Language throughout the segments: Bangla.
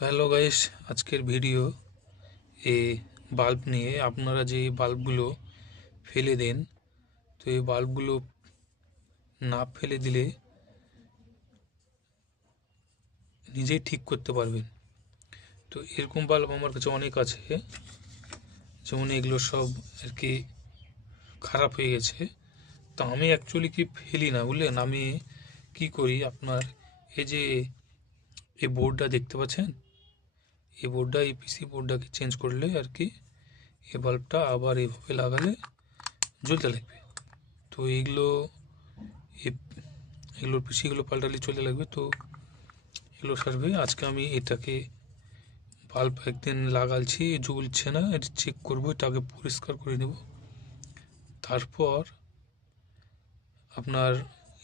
তো হ্যালো গাইস, আজকের ভিডিও এই বাল্ব নিয়ে। আপনারা যে বাল্বগুলো ফেলে দেন, তো এই বাল্বগুলো না ফেলে দিলে নিজেই ঠিক করতে পারবেন। তো এরকম বাল্ব আমার কাছে অনেক আছে, যেমন এগুলো সব আর কি খারাপ হয়ে গেছে। তো আমি অ্যাকচুয়ালি কি ফেলি না, বুঝলেন। আমি কি করি, আপনার এই যে এই বোর্ডটা দেখতে পাচ্ছেন, এই বোর্ডটা, এই পিসি বোর্ডটাকে চেঞ্জ করলে আর কি এই বাল্বটা আবার এভাবে লাগালে জ্বলতে লাগবে। তো এইগুলো এগুলোর পিসিগুলো পাল্টালে চলে লাগবে। তো এগুলো সার্ভে আজকে আমি এটাকে বাল্ব একদিন লাগাচ্ছি, জ্বলছে না, এটা চেক করবো, এটাকে পরিষ্কার করে নেব। তারপর আপনার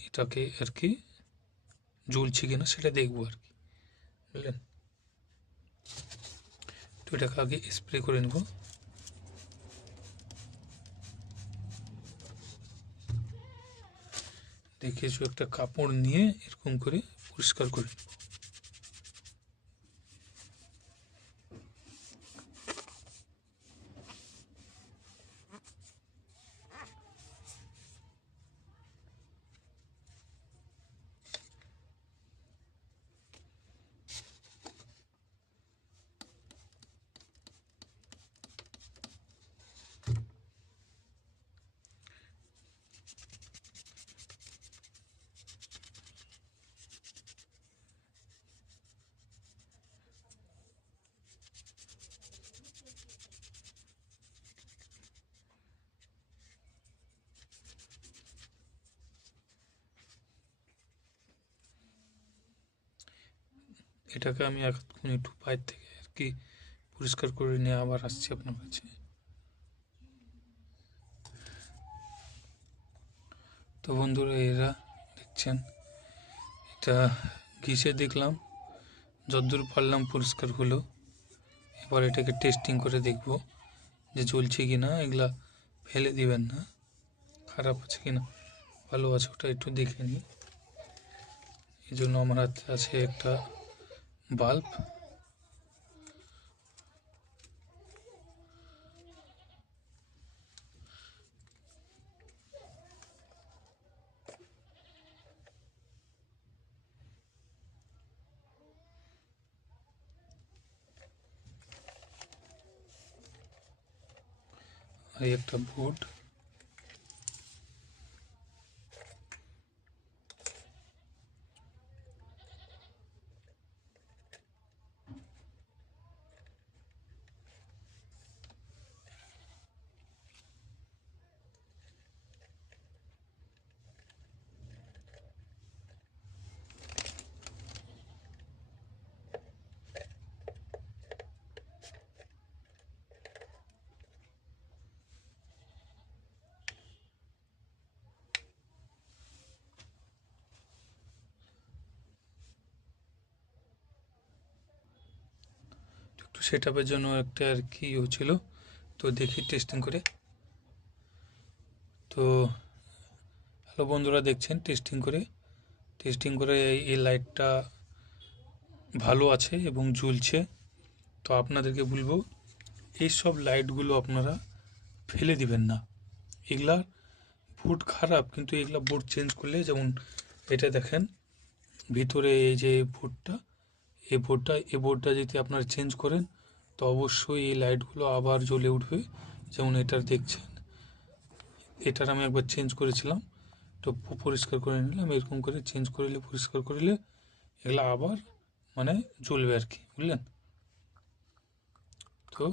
এটাকে আর কি জ্বলছে কিনা সেটা দেখবো আর কি, বুঝলেন। তো এটাকে আগে স্প্রে করে নেব। দেখেছো, একটা কাপড় নিয়ে এরকম করে পরিষ্কার করে নেব। এটাকে আমি এখন একটু বাইরে থেকে আর কি পরিষ্কার করে নিয়ে আবার আসছি আপনার কাছে। তো বন্ধুরা, এরা দেখছেন, এটা ঘিসে দেখলাম, যতদূর পারলাম পরিষ্কার হলো। এবার এটাকে টেস্টিং করে দেখব যে জ্বলছে কি না। এগুলা ফেলে দিবেন না, খারাপ আছে কি না ভালো আছে ওটা একটু দেখে নিই। এই জন্য আমার হাতে আছে একটা বাল্ব। আর একটা বোর্ড। একটু সেট আপের জন্য একটা আর কি হচ্ছিল, তো দেখি টেস্টিং করে। তো হ্যালো বন্ধুরা, দেখছেন টেস্টিং করে এই লাইটটা ভালো আছে এবং জ্বলছে। তো আপনাদেরকে বলবো, এই সব লাইটগুলো আপনারা ফেলে দিবেন না। এগুলা বোর্ড খারাপ, কিন্তু এগুলা বোর্ড চেঞ্জ করলে, যেমন এটা দেখেন ভিতরে এই যে বোর্ডটা, এই বোর্ডটা যদি আপনারা চেঞ্জ করেন, তো অবশ্যই এই লাইটগুলো আবার জ্বলে উঠবে। যেমন এটার দেখছেন, এটার আমি একবার চেঞ্জ করেছিলাম, তো পরিষ্কার করে নিলাম। এরকম করে চেঞ্জ করিলে, পরিষ্কার করিলে এগুলো আবার মানে জ্বলবে আর কি, বুঝলেন। তো